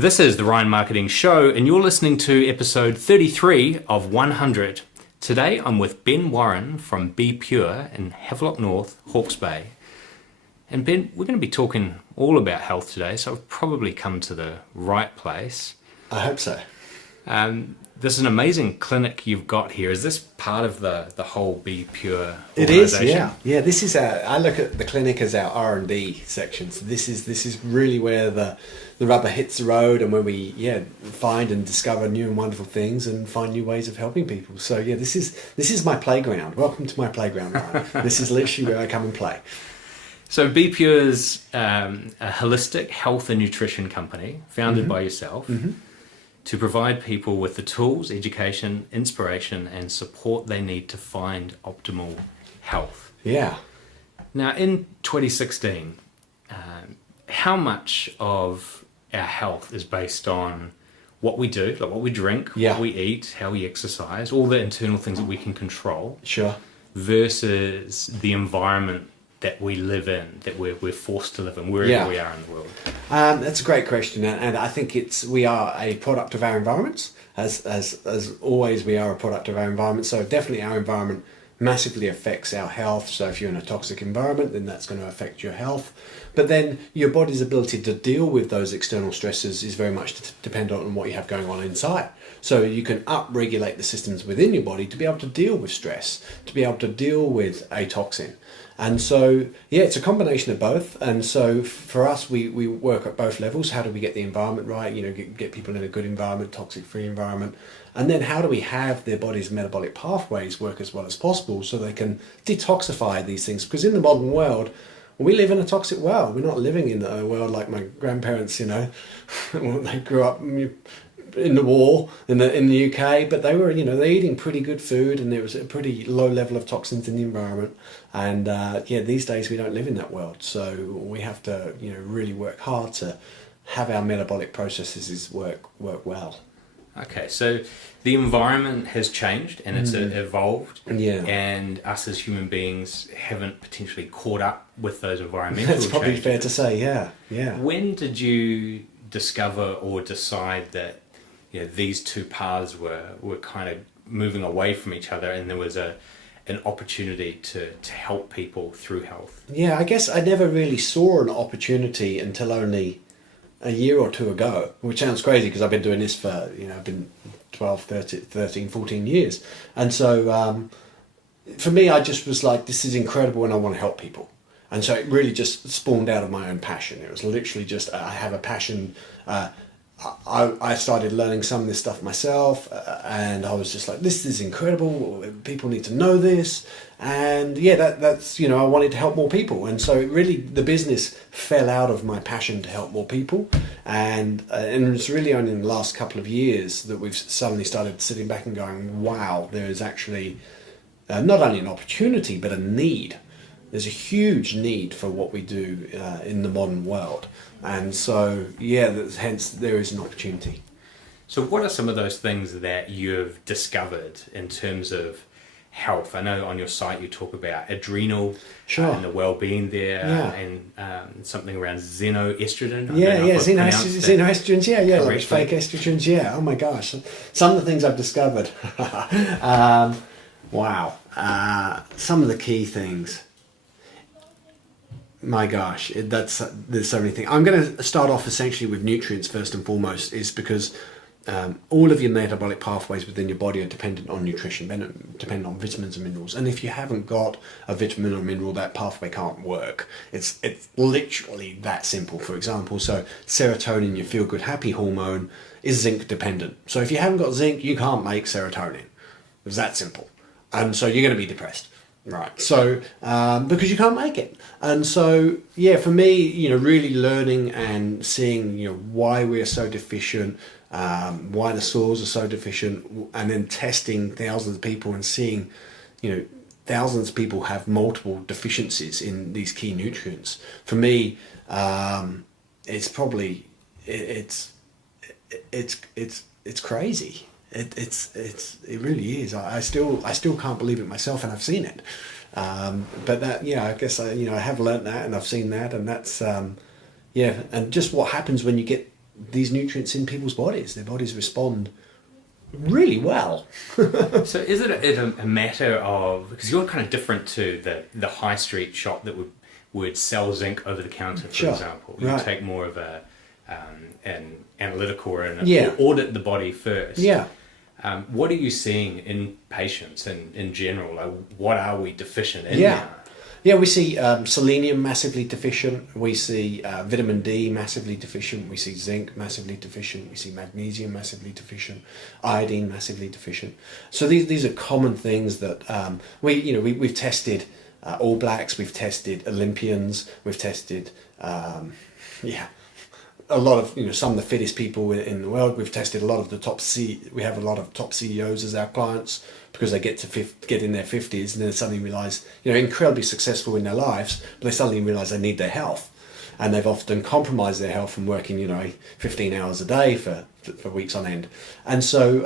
This is the Ryan Marketing Show, and you're listening to episode 33 of 100. Today I'm with Ben Warren from Be Pure in Havelock North, Hawke's Bay. And Ben, we're going to be talking all about health today, so I've probably come to the right place. I hope so. This is an amazing clinic you've got here. Is this part of the whole Be Pure It is, organisation? yeah. This is I look at the clinic as our R&D section. So this is really where the rubber hits the road, and where we find and discover new and wonderful things and find new ways of helping people. So yeah, this is my playground. Welcome to my playground, Ryan. This is literally where I come and play. So Be Pure's a holistic health and nutrition company founded by yourself. To provide people with the tools, education, inspiration, and support they need to find optimal health. Yeah. Now, in 2016, how much of our health is based on what we do, like what we drink, what we eat, how we exercise, all the internal things that we can control, Sure. versus the environment that we live in, that we're forced to live in, wherever we are in the world? That's a great question, and I think we are a product of our environments. As always, we are a product of our environment. So definitely our environment massively affects our health. So if you're in a toxic environment, then that's going to affect your health. But then your body's ability to deal with those external stresses is very much dependent on what you have going on inside. So you can up-regulate the systems within your body to be able to deal with stress, to be able to deal with a toxin. And so, it's a combination of both. And so for us, we work at both levels. How do we get the environment right? Get people in a good environment, toxic-free environment. And then how do we have their body's metabolic pathways work as well as possible so they can detoxify these things? Because in the modern world, we live in a toxic world. We're not living in a world like my grandparents, when they grew up in the war in the UK, but they were, they're eating pretty good food, and there was a pretty low level of toxins in the environment. And these days we don't live in that world, so we have to, really work hard to have our metabolic processes work well. Okay, so the environment has changed and it's evolved, and us as human beings haven't potentially caught up with those environmental That's probably changes. fair to say, yeah. When did you discover or decide that these two paths were kind of moving away from each other, and there was an opportunity to help people through health? Yeah, I guess I never really saw an opportunity until only a year or two ago, which sounds crazy because I've been doing this for, I've been 12, 13, 14 years. And so for me, I just was like, this is incredible and I want to help people. And so it really just spawned out of my own passion. It was literally just, I have a passion. I started learning some of this stuff myself, and I was just like, this is incredible, people need to know this. And that's I wanted to help more people. And so the business fell out of my passion to help more people. And it's really only in the last couple of years that we've suddenly started sitting back and going, wow, there is actually not only an opportunity, but a need. There's a huge need for what we do in the modern world. And so, hence there is an opportunity. So what are some of those things that you've discovered in terms of health? I know on your site you talk about adrenal and the well-being there, and something around xenoestrogen. Xenoestrogens, like fake estrogens, oh my gosh. Some of the things I've discovered. Wow. Some of the key things. My gosh, there's so many things. I'm going to start off essentially with nutrients first and foremost, is because all of your metabolic pathways within your body are dependent on nutrition, dependent on vitamins and minerals. And if you haven't got a vitamin or mineral, that pathway can't work. It's literally that simple. For example, so serotonin, your feel-good happy hormone, is zinc dependent. So if you haven't got zinc, you can't make serotonin. It's that simple. And so you're going to be depressed. Right. So, because you can't make it. And so, for me, really learning and seeing, why we are so deficient, why the soils are so deficient, and then testing thousands of people and seeing, thousands of people have multiple deficiencies in these key nutrients. For me, it's probably, it's crazy. It really is. I still can't believe it myself, and I've seen it. But that, I guess I have learnt that, and I've seen that, and that's and just what happens when you get these nutrients in people's bodies. Their bodies respond really well. So is it a matter of, because you're kind of different to the high street shop that would sell zinc over the counter, for example. You take more of an analytical or audit the body first. Yeah. What are you seeing in patients and in general? Like, what are we deficient in now? Yeah, we see selenium massively deficient. We see vitamin D massively deficient. We see zinc massively deficient. We see magnesium massively deficient. Iodine massively deficient. So these are common things that we've tested All Blacks. We've tested Olympians. We've tested a lot of some of the fittest people in the world. We've tested a lot of the we have a lot of top CEOs as our clients, because they get in their 50s and then suddenly realise, incredibly successful in their lives, but they suddenly realise they need their health, and they've often compromised their health from working 15 hours a day for weeks on end. And so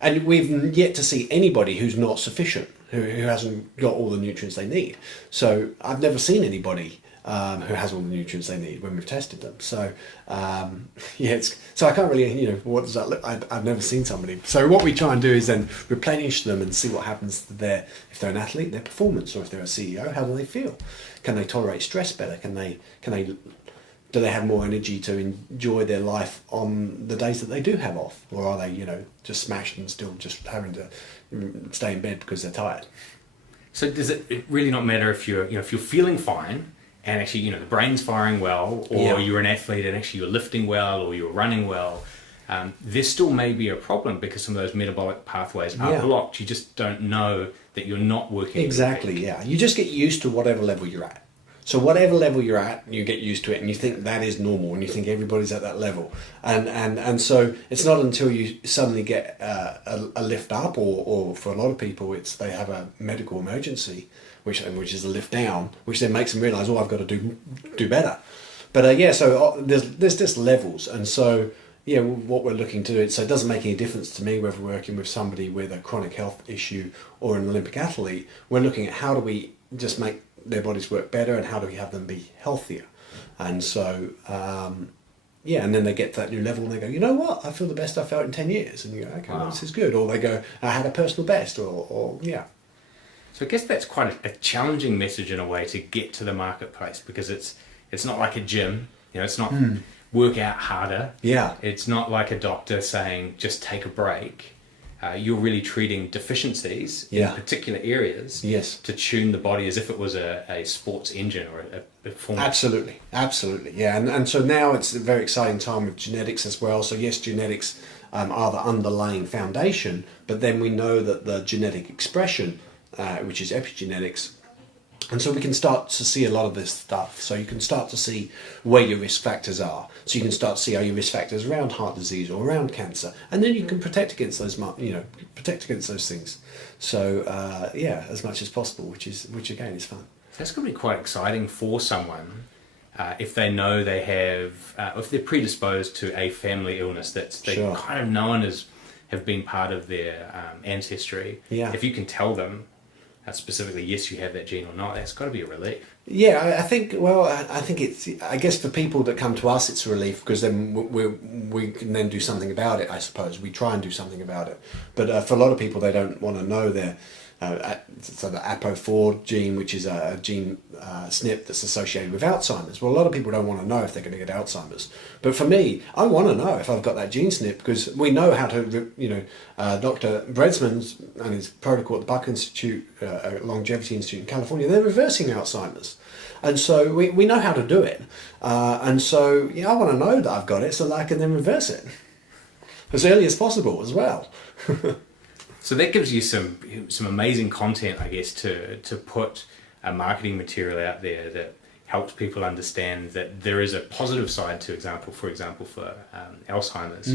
and we've yet to see anybody who's not sufficient, who hasn't got all the nutrients they need. So I've never seen anybody who has all the nutrients they need when we've tested them. So so I can't really, what does that look? I've never seen somebody. So what we try and do is then replenish them and see what happens to if they're an athlete, their performance, or if they're a CEO, how do they feel? Can they tolerate stress better? Do they have more energy to enjoy their life on the days that they do have off, or are they, just smashed and still just having to stay in bed because they're tired? So does it really not matter if you're feeling fine, and actually, the brain's firing well, or you're an athlete and actually you're lifting well, or you're running well, there still may be a problem because some of those metabolic pathways are blocked. You just don't know that you're not working. Exactly, You just get used to whatever level you're at. So whatever level you're at, you get used to it, and you think that is normal, and you think everybody's at that level. And so it's not until you suddenly get a lift up, or for a lot of people, they have a medical emergency, which is a lift down, which then makes them realise, I've got to do better. But so there's just levels, and so what we're looking to do, so it doesn't make any difference to me whether we're working with somebody with a chronic health issue or an Olympic athlete. We're looking at how do we just make their bodies work better, and how do we have them be healthier. And so and then they get to that new level and they go, you know what, I feel the best I felt in 10 years, and you go, okay, well, this is good. Or they go, I had a personal best, or So I guess that's quite a challenging message in a way to get to the marketplace, because it's not like a gym, it's not work out harder. It's not like a doctor saying just take a break. You're really treating deficiencies in particular areas to tune the body as if it was a sports engine or a performance. Absolutely, and so now it's a very exciting time with genetics as well. So yes, genetics are the underlying foundation, but then we know that the genetic expression, which is epigenetics, and so we can start to see a lot of this stuff. So you can start to see where your risk factors are. So you can start to see, are your risk factors around heart disease or around cancer? And then you can protect against those, those things. So as much as possible, which again is fun. That's going to be quite exciting for someone if they know they have, if they're predisposed to a family illness that's kind of known as have been part of their ancestry. If you can tell them specifically, yes, you have that gene or not, that's got to be a relief. I think it's, I guess for people that come to us, it's a relief, because then we can then do something about it, I suppose. We try and do something about it. But for a lot of people, they don't want to know their, so the APO4 gene, which is a gene SNP that's associated with Alzheimer's. Well, a lot of people don't want to know if they're going to get Alzheimer's. But for me, I want to know if I've got that gene SNP, because we know how to, Dr. Bredsman's and his protocol at the Buck Institute, Longevity Institute in California, they're reversing Alzheimer's. And so we know how to do it. And so, I want to know that I've got it so that I can then reverse it as early as possible as well. So that gives you some amazing content, I guess, to put a marketing material out there that helps people understand that there is a positive side to, for example, for Alzheimer's.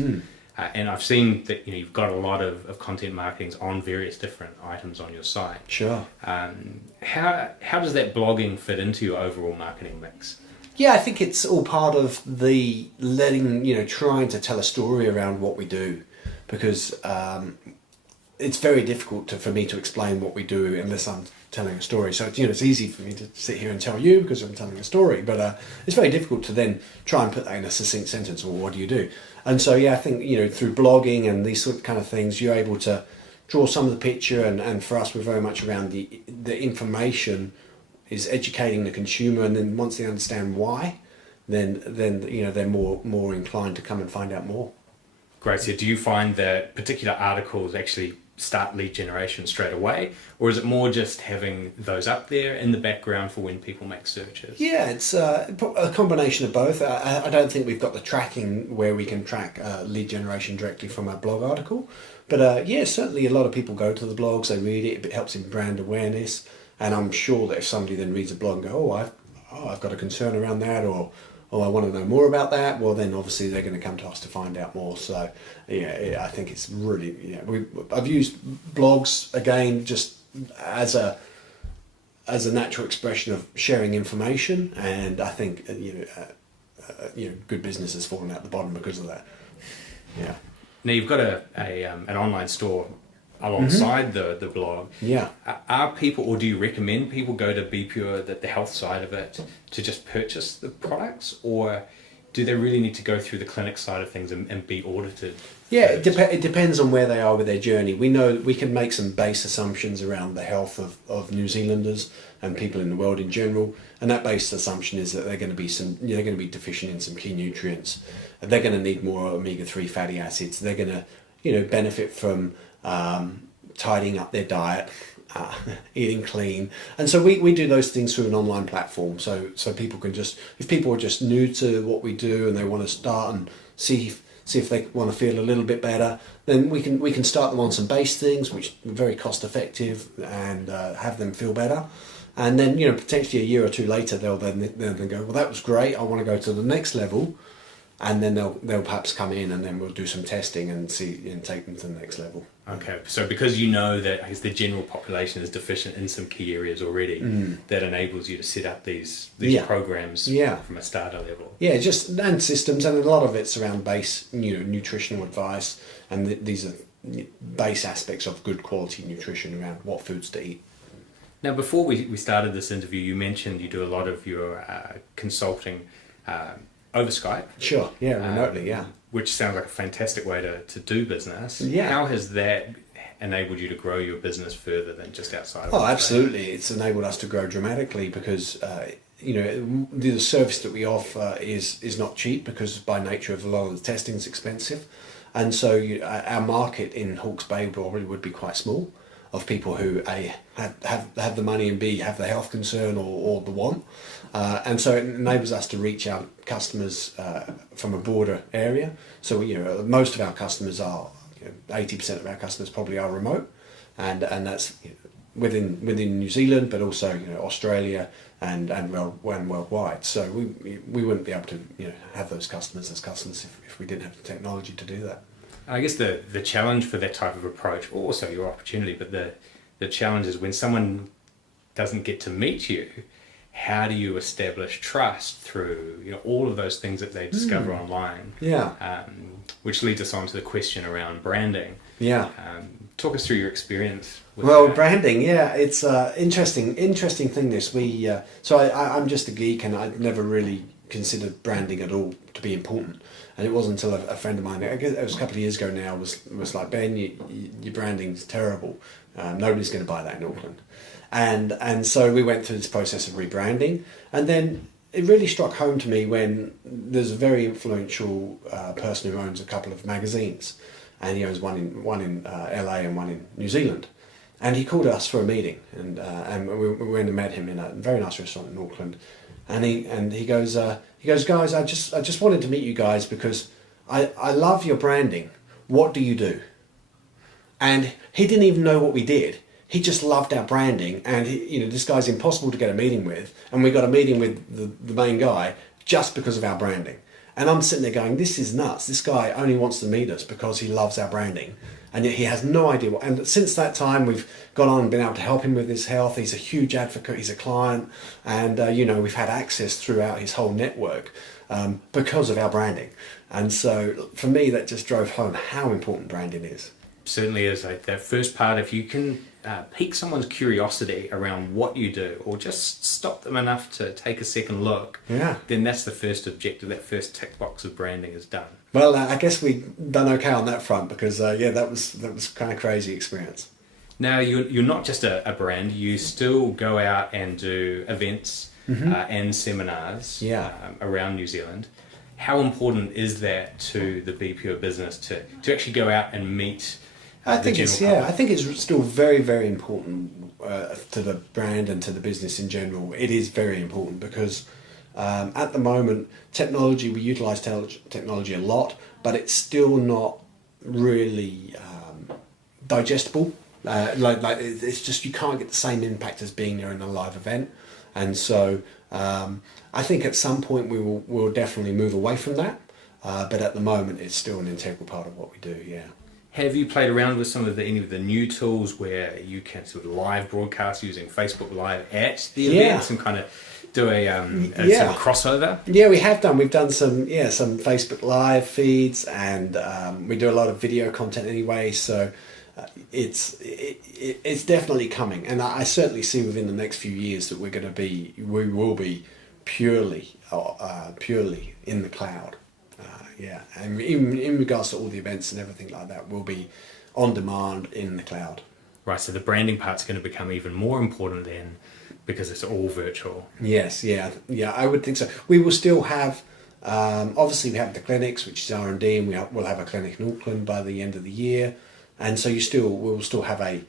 And I've seen that you've got a lot of content marketings on various different items on your site. Sure. How does that blogging fit into your overall marketing mix? I think it's all part of the trying to tell a story around what we do, because it's very difficult for me to explain what we do unless I'm telling a story. So it's easy for me to sit here and tell you because I'm telling a story, but it's very difficult to then try and put that in a succinct sentence. Well, what do you do? And so I think through blogging and these sort of kind of things, you're able to draw some of the picture. And for us, we're very much around the information is educating the consumer, and then once they understand why, then they're more inclined to come and find out more. Great. So do you find that particular articles actually start lead generation straight away, or is it more just having those up there in the background for when people make searches? Yeah, it's a combination of both. I don't think we've got the tracking where we can track lead generation directly from our blog article, but certainly a lot of people go to the blogs, they read it, it helps in brand awareness, and I'm sure that if somebody then reads a blog and go, I've got a concern around that, or I want to know more about that, well then obviously they're going to come to us to find out more. So I think it's really, I've used blogs again just as a natural expression of sharing information, and I think good business has fallen out the bottom because of that. Yeah. Now you've got an online store alongside the blog. Yeah. Are people, or do you recommend people go to Be Pure, the health side of it, to just purchase the products, or do they really need to go through the clinic side of things and be audited? Yeah, it depends on where they are with their journey. We know we can make some base assumptions around the health of New Zealanders and people in the world in general, and that base assumption is that they're going to be deficient in some key nutrients. They're going to need more omega-3 fatty acids. They're going to benefit from tidying up their diet, eating clean, and so we do those things through an online platform. So people can if people are just new to what we do and they want to start and see if they want to feel a little bit better, then we can start them on some base things which are very cost effective and have them feel better. And then potentially a year or two later they'll then go, well, that was great, I want to go to the next level. And then they'll perhaps come in, and then we'll do some testing and take them to the next level. Okay, so because that I guess the general population is deficient in some key areas already, that enables you to set up these programs from a starter level. Yeah, and systems, and a lot of it's around base nutritional advice, and these are base aspects of good quality nutrition around what foods to eat. Now, before we started this interview, you mentioned you do a lot of your consulting over Skype. Sure, yeah, remotely, yeah. Which sounds like a fantastic way to do business. Yeah. How has that enabled you to grow your business further than just outside of absolutely. It's enabled us to grow dramatically because, the service that we offer is not cheap because by nature of a lot of the testing is expensive. And so our market in Hawke's Bay probably would be quite small, of people who A, have the money, and B, have the health concern or the want. And so it enables us to reach our customers from a broader area. So most of our customers are, 80% of our customers probably are remote, and that's within New Zealand, but also Australia and worldwide. So we wouldn't be able to have those customers as customers if we didn't have the technology to do that. I guess the challenge for that type of approach, also your opportunity, but the challenge is when someone doesn't get to meet you, how do you establish trust through all of those things that they discover online? Yeah. Which leads us on to the question around branding. Yeah. Talk us through your experience with that. Branding, yeah, it's interesting thing. This I'm just a geek, and I'd never really considered branding at all to be important. And it wasn't until a friend of mine, I guess it was a couple of years ago now, was like, Ben, your branding's terrible. Nobody's going to buy that in Auckland. And so we went through this process of rebranding, and then it really struck home to me when there's a very influential person who owns a couple of magazines, and he owns one in LA and one in New Zealand, and he called us for a meeting, and we went and met him in a very nice restaurant in Auckland, and he goes, guys, I just wanted to meet you guys because I love your branding. What do you do? And he didn't even know what we did. He just loved our branding, and this guy's impossible to get a meeting with, and we got a meeting with the main guy just because of our branding. And I'm sitting there going, this is nuts. This guy only wants to meet us because he loves our branding, and yet he has no idea what. And since that time, we've gone on and been able to help him with his health. He's a huge advocate. He's a client, and we've had access throughout his whole network because of our branding. And so for me, that just drove home how important branding is. Certainly is. That first part, if you can pique someone's curiosity around what you do, or just stop them enough to take a second look, then that's the first objective. That first tick box of branding is done. Well, I guess we've done okay on that front because that was kind of crazy experience. Now you're not just a brand. You still go out and do events and seminars around New Zealand. How important is that to the Be Pure business to actually go out and meet? I think it's still very, very important to the brand and to the business in general. It is very important because at the moment, we utilise technology a lot, but it's still not really digestible. It's just you can't get the same impact as being there in a live event, and so I think at some point we'll definitely move away from that. But at the moment, it's still an integral part of what we do. Yeah. Have you played around with any of the new tools where you can sort of live broadcast using Facebook Live at the events and kind of do a sort of crossover? Yeah, we have done. We've done some Facebook Live feeds, and we do a lot of video content anyway. So it's definitely coming, and I certainly see within the next few years that we will be purely in the cloud. And in regards to all the events and everything like that, we'll be on demand in the cloud. Right, so the branding part's going to become even more important then because it's all virtual. Yes, I would think so. We will still have, obviously we have the clinics, which is R&D, and we'll have a clinic in Auckland by the end of the year. And so we'll still have a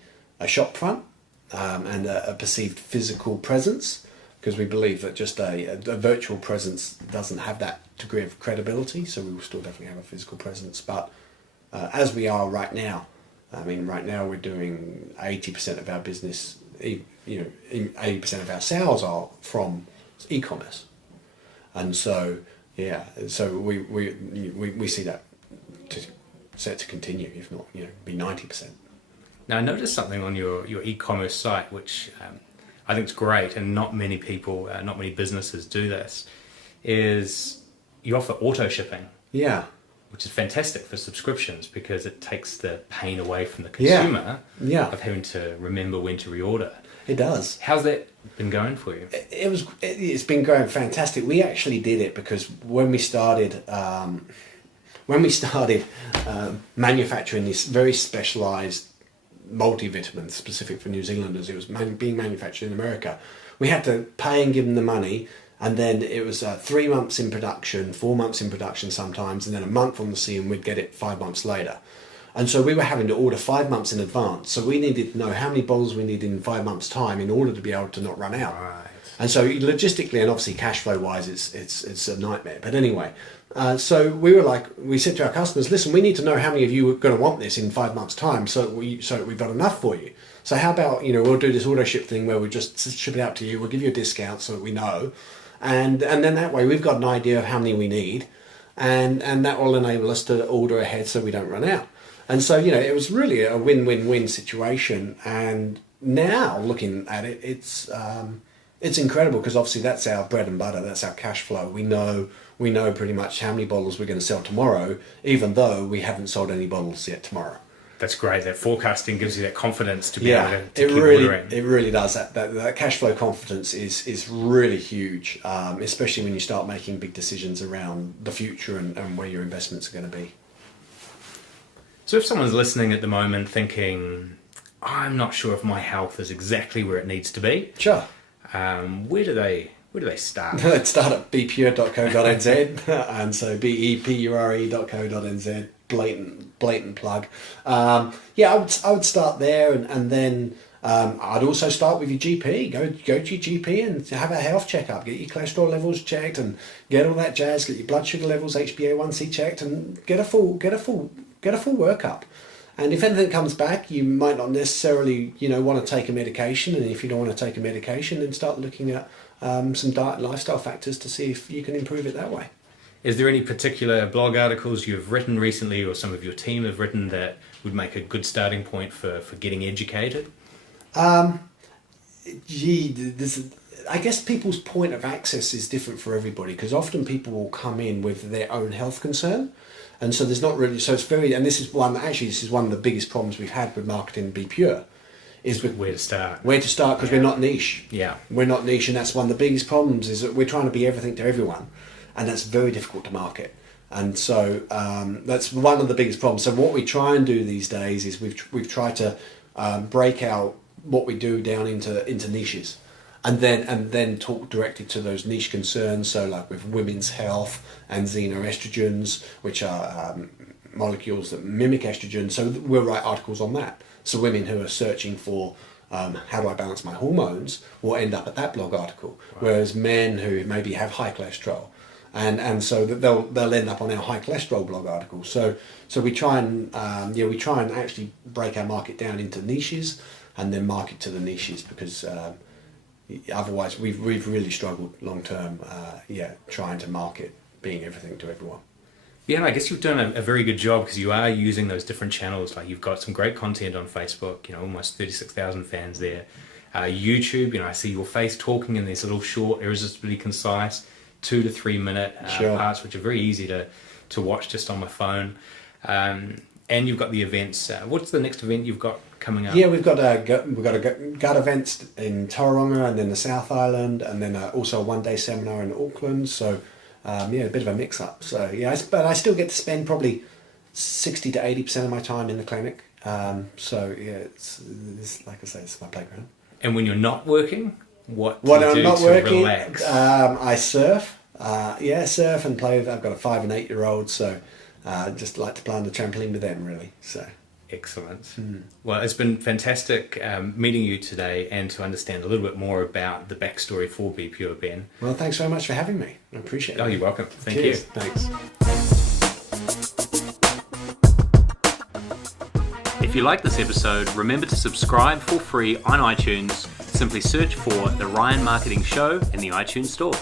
shop front and a perceived physical presence, because we believe that just a virtual presence doesn't have that degree of credibility, so we will still definitely have a physical presence. But as we are right now, right now we're doing 80% of our business, 80% of our sales are from e-commerce, and so we see that set to continue, if not be 90%. Now I noticed something on your e-commerce site which I think is great, and not many people, not many businesses do this, is you offer auto-shipping. Yeah. Which is fantastic for subscriptions because it takes the pain away from the consumer of having to remember when to reorder. It does. How's that been going for you? It's been going fantastic. We actually did it because when we started manufacturing this very specialised multivitamin specific for New Zealanders, it was being manufactured in America. We had to pay and give them the money, and then it was 3 months in production, 4 months in production sometimes, and then a month on the sea, and we'd get it 5 months later. And so we were having to order 5 months in advance. So we needed to know how many bottles we needed in 5 months' time in order to be able to not run out. Right. And so logistically and obviously cash flow wise, it's a nightmare. But anyway, so we said to our customers, listen, we need to know how many of you are going to want this in 5 months' time, so we've got enough for you. So how about we'll do this auto ship thing where we just ship it out to you. We'll give you a discount so that we know, and then that way we've got an idea of how many we need, and that will enable us to order ahead so we don't run out. And so it was really a win-win-win situation. And now looking at it, it's incredible because obviously that's our bread and butter, that's our cash flow. We know pretty much how many bottles we're going to sell tomorrow, even though we haven't sold any bottles yet tomorrow. That's great. That forecasting gives you that confidence to be able to keep ordering. It really does. That cash flow confidence is really huge, especially when you start making big decisions around the future and where your investments are going to be. So if someone's listening at the moment thinking, I'm not sure if my health is exactly where it needs to be. Sure. Where do they start? They'd start at bepure.co.nz and so bepure.co.nz. Blatant plug. I would start there, and then I'd also start with your GP. Go to your GP and have a health checkup. Get your cholesterol levels checked and get all that jazz. Get your blood sugar levels, HbA1c checked, and get a full workup. And if anything comes back, you might not necessarily want to take a medication. And if you don't want to take a medication, then start looking at some diet and lifestyle factors to see if you can improve it that way. Is there any particular blog articles you've written recently or some of your team have written that would make a good starting point for getting educated? I guess people's point of access is different for everybody, because often people will come in with their own health concern, and so there's not really, so it's very, and this is one of the biggest problems we've had with marketing Be Pure, is with Where to start? where to start, because we're not niche. Yeah. We're not niche, and that's one of the biggest problems, is that we're trying to be everything to everyone, and that's very difficult to market. And so that's one of the biggest problems. So what we try and do these days is we've tried to break out what we do down into niches, and then talk directly to those niche concerns. So like with women's health and xenoestrogens, which are molecules that mimic estrogen. So we'll write articles on that. So women who are searching for how do I balance my hormones will end up at that blog article. Right. Whereas men who maybe have high cholesterol, and so that they'll end up on our high cholesterol blog article. So we try and actually break our market down into niches, and then market to the niches, because otherwise we've really struggled long term. Trying to market being everything to everyone. Yeah, and I guess you've done a very good job, because you are using those different channels. Like, you've got some great content on Facebook, almost 36,000 fans there. YouTube, I see your face talking in these little short, irresistibly concise 2 to 3 minute parts, which are very easy to watch just on my phone. And you've got the events. What's the next event you've got coming up? Yeah, we've got a gut events in Tauranga, and then the South Island, and then also a one-day seminar in Auckland. So a bit of a mix-up. So but I still get to spend probably 60 to 80% of my time in the clinic. It's like I say, it's my playground. And when you're not working, what when do you I'm do not to working, relax? I surf. Surf and play with. I've got a 5 and 8 year old, so just like to play on the trampoline with them, really. So. Excellent. Well, it's been fantastic meeting you today, and to understand a little bit more about the backstory for Be Pure, Ben. Well, thanks very much for having me. I appreciate it. Oh, you're welcome. Thank Cheers. you. Thanks. If you like this episode, remember to subscribe for free on iTunes. Simply search for The Ryan Marketing Show in the iTunes Store.